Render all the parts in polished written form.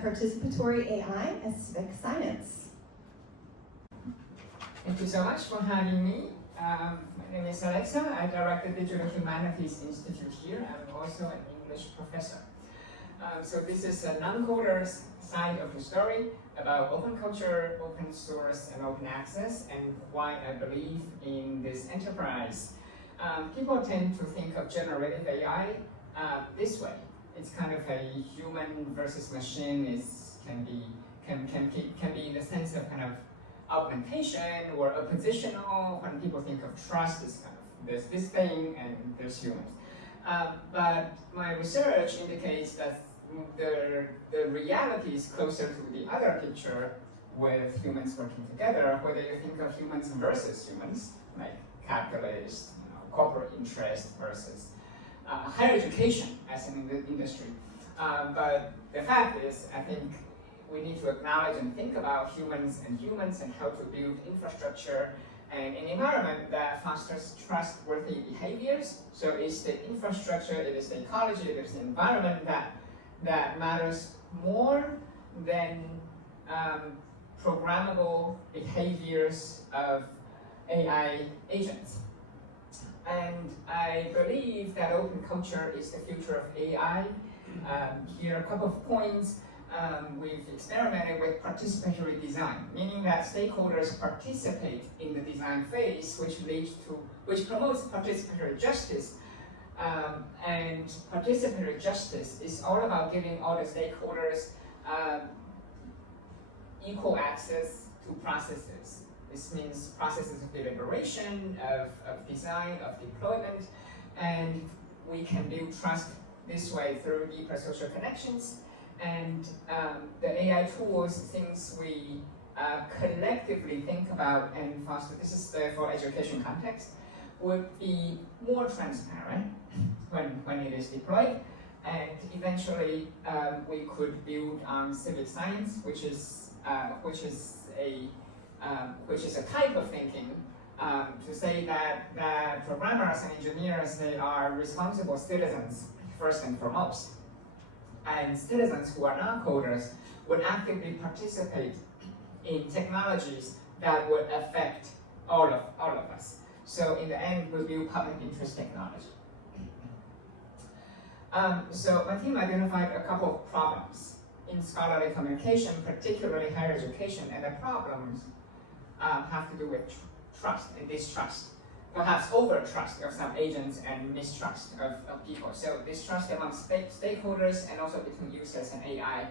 at Participatory AI at Civic Science. Thank you so much for having me. My name is Alexa. I direct the Digital Humanities Institute here. I'm also an English professor. So this is a non-coder's side of the story about open culture, open source, and open access, and why I believe in this enterprise. People tend to think of generative AI this way. It's kind of a human versus machine. Can be in the sense of kind of augmentation or oppositional. When people think of trust, it's kind of there's this thing and there's humans. But my research indicates that the reality is closer to the other picture with humans working together, whether you think of humans versus humans, like capitalists, corporate interest versus higher education as an industry. But the fact is, I think we need to acknowledge and think about humans and how to build infrastructure and an environment that fosters trustworthy behaviors. So it's the infrastructure, it is the ecology, it is the environment that matters more than programmable behaviors of AI agents. And I believe that open culture is the future of AI. Here are a couple of points. We've experimented with participatory design, meaning that stakeholders participate in the design phase, which promotes participatory justice. And participatory justice is all about giving all the stakeholders equal access to processes. This means processes of deliberation, of design, of deployment, and we can build trust this way through deeper social connections. And the AI tools, things we collectively think about and foster, this is for education context, would be more transparent when it is deployed. And eventually we could build on civic science, which is a type of thinking to say that programmers and engineers, they are responsible citizens first and foremost. And citizens who are not coders would actively participate in technologies that would affect all of us. So in the end, we'll build public interest technology. So my team identified a couple of problems in scholarly communication, particularly higher education, and the problems have to do with trust and distrust. Perhaps overtrust of some agents and mistrust of people. So distrust among stakeholders and also between users and AI.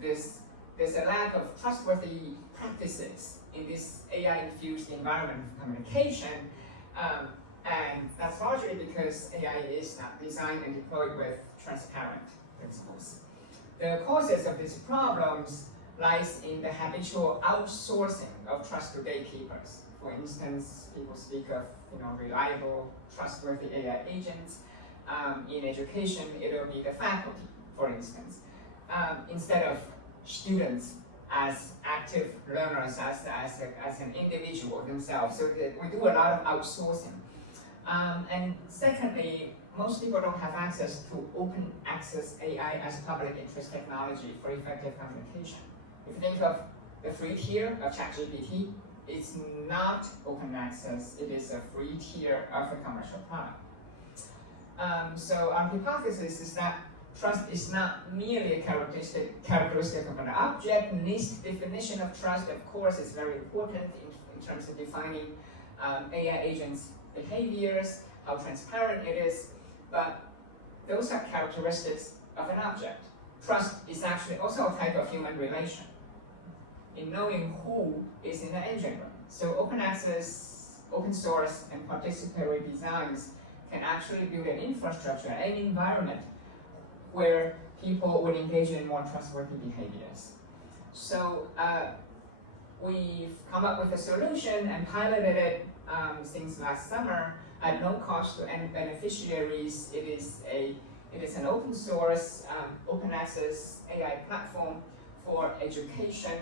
There's a lack of trustworthy practices in this AI-infused environment of communication, and that's largely because AI is not designed and deployed with transparent principles. The causes of these problems lies in the habitual outsourcing of trust to gatekeepers. For instance, people speak of reliable, trustworthy AI agents. In education, it will be the faculty, for instance, instead of students as active learners, as an individual themselves. So we do a lot of outsourcing. And secondly, most people don't have access to open access AI as public interest technology for effective communication. If you think of the free tier of ChatGPT, it's not open access, it is a free tier of a commercial product. So our hypothesis is that trust is not merely a characteristic of an object. This definition of trust, of course, is very important in terms of defining AI agents' behaviors, how transparent it is, but those are characteristics of an object. Trust is actually also a type of human relation, in knowing who is in the engine room. So open access, open source, and participatory designs can actually build an infrastructure, an environment where people would engage in more trustworthy behaviors. So we've come up with a solution and piloted it since last summer at no cost to any beneficiaries. It is an open source, open access AI platform for education.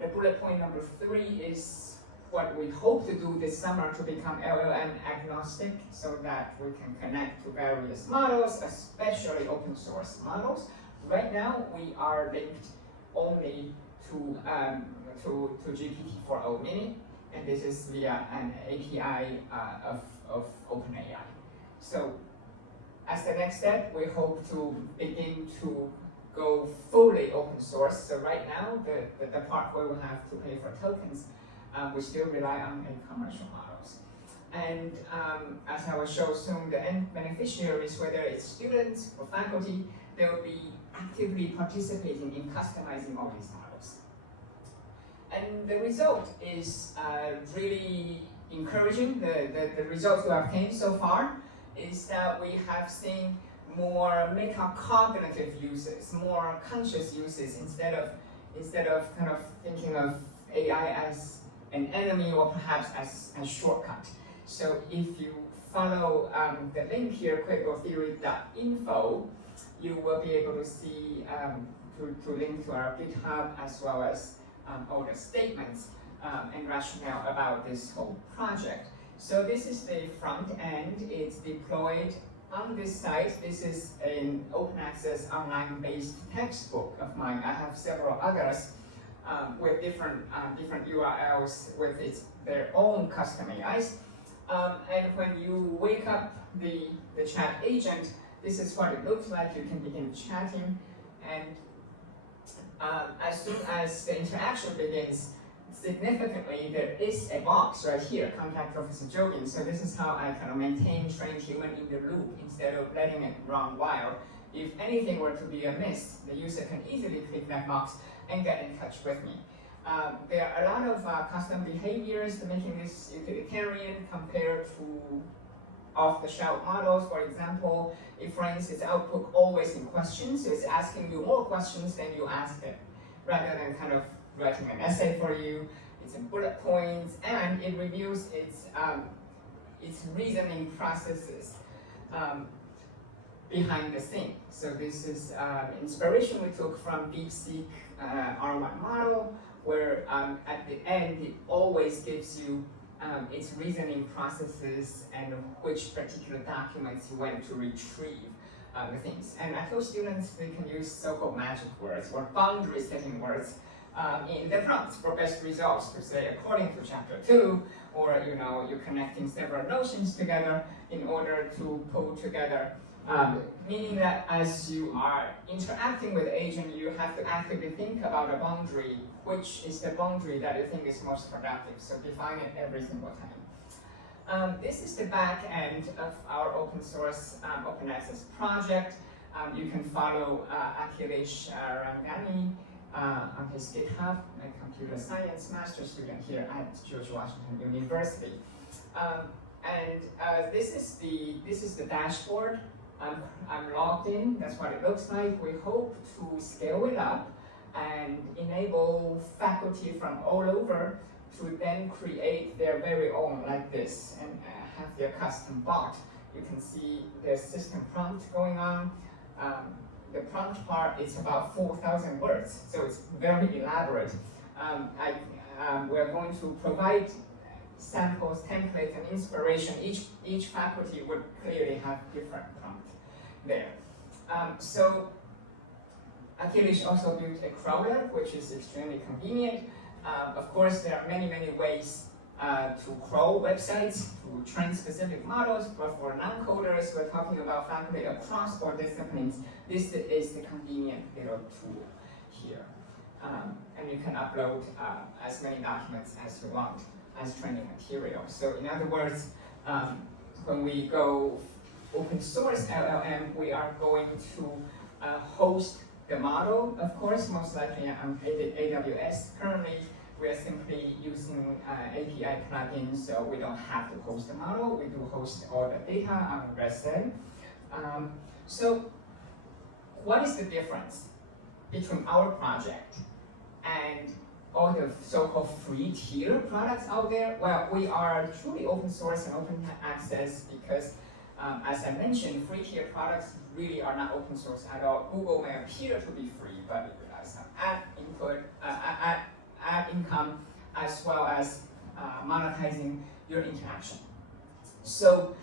The bullet point number 3 is what we hope to do this summer to become LLM agnostic so that we can connect to various models, especially open source models, right now we are linked only to GPT-4o mini, and this is via an API of OpenAI. So as the next step, we hope to begin to go fully open source. So right now, the part where we have to pay for tokens, we still rely on a commercial models. And as I will show soon, the end beneficiaries, whether it's students or faculty, they will be actively participating in customizing all these models. And the result is really encouraging. The results we obtained so far is that we have seen more meta-cognitive uses, more conscious uses, instead of kind of thinking of AI as an enemy or perhaps as a shortcut. So if you follow the link here, criticaltheory.info, you will be able to see, to link to our GitHub as well as all the statements and rationale about this whole project. So this is the front end. It's deployed on this site. This is an open access online based textbook of mine. I have several others with different URLs with their own custom AIs. And when you wake up the chat agent, this is what it looks like. You can begin chatting, and as soon as the interaction begins, significantly, there is a box right here, contact Professor Joubin. So this is how I kind of maintain trained human in the loop instead of letting it run wild. If anything were to be amiss, the user can easily click that box and get in touch with me. There are a lot of custom behaviors to making this utilitarian compared to off-the-shelf models. For example, it frames its output always in questions, so it's asking you more questions than you asked it, rather than kind of writing an essay for you. It's in bullet points, and it reviews its reasoning processes behind the scene. So this is inspiration we took from DeepSeek R1 model, where at the end it always gives you its reasoning processes and which particular documents you went to retrieve the things. And I told students they can use so-called magic words or boundary-setting words in the prompts for best results, to say according to chapter 2, or you're connecting several notions together in order to pull together, meaning that as you are interacting with the agent, you have to actively think about a boundary, which is the boundary that you think is most productive. So define it every single time. This is the back end of our open source open access project. You can follow Alice Joubin on his GitHub, a computer science master's student here at George Washington University. This is the dashboard. I'm logged in. That's what it looks like. We hope to scale it up and enable faculty from all over to then create their very own like this and have their custom bot. You can see the system prompt going on. The prompt part is about 4,000 words, so it's very elaborate. We're going to provide samples, templates, and inspiration. Each faculty would clearly have different prompt there. So Achilles also built a crawler, which is extremely convenient. Of course, there are many ways to crawl websites, to train specific models, but for non-coders, we're talking about faculty across all disciplines. This is the convenient little tool here. And you can upload as many documents as you want as training material. So in other words, when we go open source LLM, we are going to host the model, of course, most likely on AWS. Currently, we are simply using API plugins, so we don't have to host the model. We do host all the data on Backend. So what is the difference between our project and all the so-called free tier products out there? Well, we are truly open source and open access because, as I mentioned, free tier products really are not open source at all. Google may appear to be free, but it has some ad input, ad income, as well as monetizing your interaction. So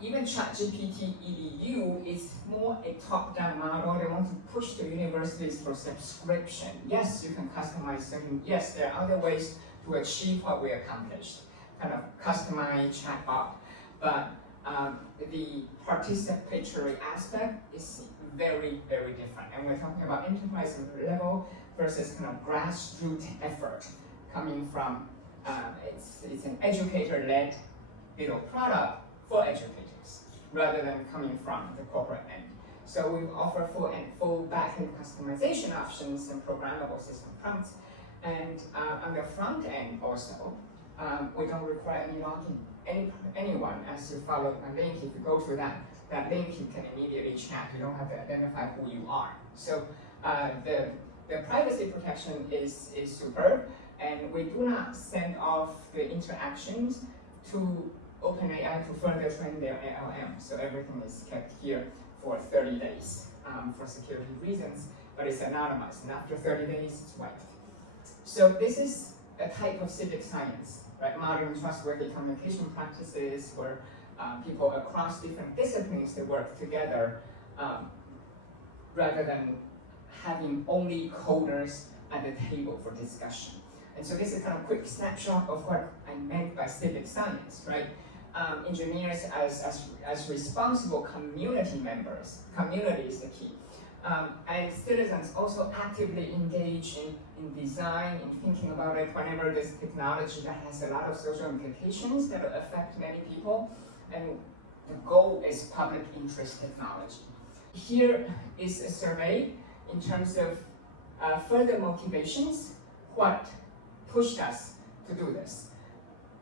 Even ChatGPT EDU is more a top-down model. They want to push the universities for subscription. Yes, you can customize certain, yes, there are other ways to achieve what we accomplished, kind of customized chatbot, but the participatory aspect is very, very different. And we're talking about enterprise level versus kind of grassroots effort coming from, it's an educator-led little product for educators, rather than coming from the corporate end. So we offer full backend customization options and programmable system prompts. And on the front end also, we don't require any login. Anyone, as you follow a link, if you go to that link, you can immediately chat. You don't have to identify who you are. So the privacy protection is superb, and we do not send off the interactions to OpenAI to further train their LLM. So everything is kept here for 30 days for security reasons, but it's anonymized, and after 30 days, it's wiped. So this is a type of civic science, right? Modern trustworthy communication practices where people across different disciplines, they work together rather than having only coders at the table for discussion. And so this is kind of a quick snapshot of what I meant by civic science, right? Engineers as responsible community members. Community is the key. And citizens also actively engage in design, in thinking about it whenever there's technology that has a lot of social implications that will affect many people. And the goal is public interest technology. Here is a survey in terms of further motivations, what pushed us to do this.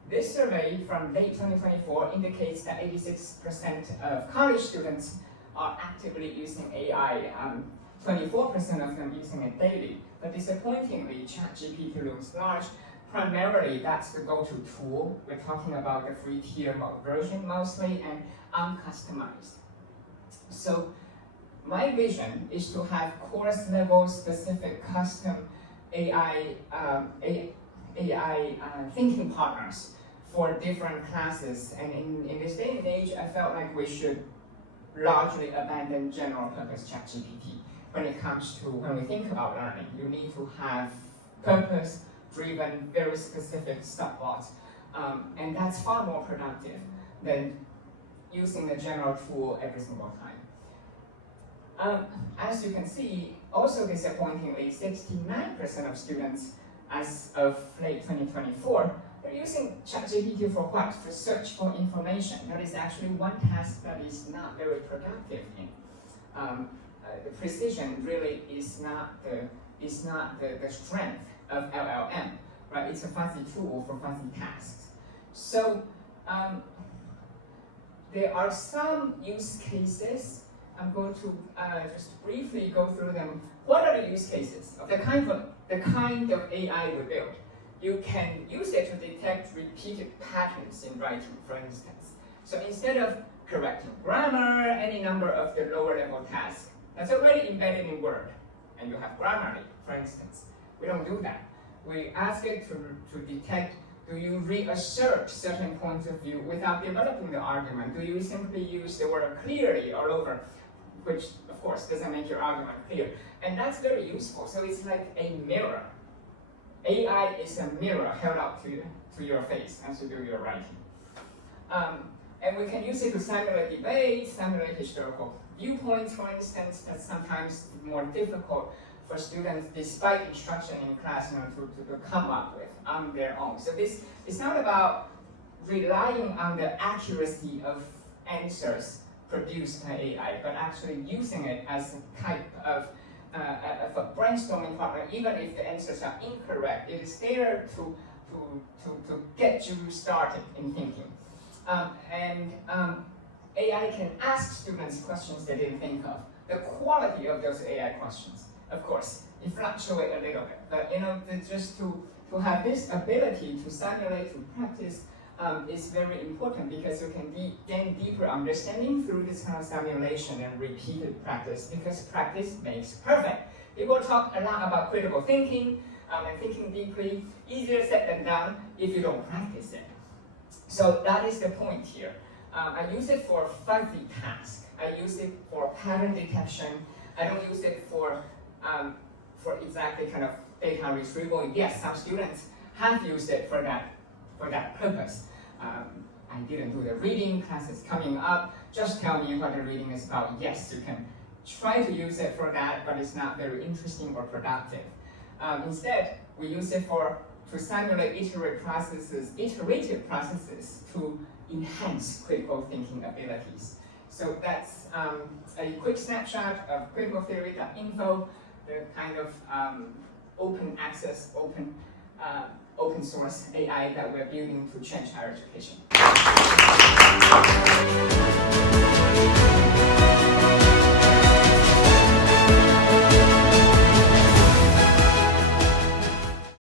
This survey from late 2024 indicates that 86% of college students are actively using AI, 24% of them using it daily. But disappointingly, ChatGPT looms large. Primarily, that's the go-to tool. We're talking about the free tier version mostly and uncustomized. So my vision is to have course level specific custom AI thinking partners for different classes. And in this day and age, I felt like we should largely abandon general purpose ChatGPT when it comes to when we think about learning. You need to have purpose-driven, very specific subplots, and that's far more productive than using the general tool every single time. As you can see, also disappointingly, 69% of students as of late 2024, they're using ChatGPT for what? For search for information. That is actually one task that is not very productive in. The precision really is not the strength of LLM, right? It's a fuzzy tool for fuzzy tasks. So there are some use cases. I'm going to just briefly go through them. What are the use cases of the kind of AI we build? You can use it to detect repeated patterns in writing, for instance. So instead of correcting grammar, any number of the lower level tasks, that's already embedded in Word, and you have Grammarly, for instance. We don't do that. We ask it to detect, do you reassert certain points of view without developing the argument? Do you simply use the word clearly all over, which of course doesn't make your argument clear. And that's very useful. So it's like a mirror. AI is a mirror held up to your face as you do your writing. And we can use it to simulate debate, simulate historical viewpoints, for instance. That's sometimes more difficult for students, despite instruction in class, to come up with on their own. So this is not about relying on the accuracy of answers produced by AI, but actually using it as a type of a brainstorming partner. Even if the answers are incorrect, it is there to get you started in thinking. AI can ask students questions they didn't think of. The quality of those AI questions, of course, it fluctuates a little bit. But just to have this ability to simulate, to practice, is very important because you can gain deeper understanding through this kind of simulation and repeated practice, because practice makes perfect. People talk a lot about critical thinking and thinking deeply. Easier said than done if you don't practice it. So that is the point here. I use it for fuzzy tasks. I use it for pattern detection. I don't use it for exactly kind of data retrieval. Yes, some students have used it for that purpose. I didn't do the reading, class is coming up. Just tell me what the reading is about. Yes, you can try to use it for that, but it's not very interesting or productive. Instead, we use it to simulate iterative processes to enhance critical thinking abilities. So that's a quick snapshot of criticaltheory.info, the kind of open access, open source AI that we're building to change higher education.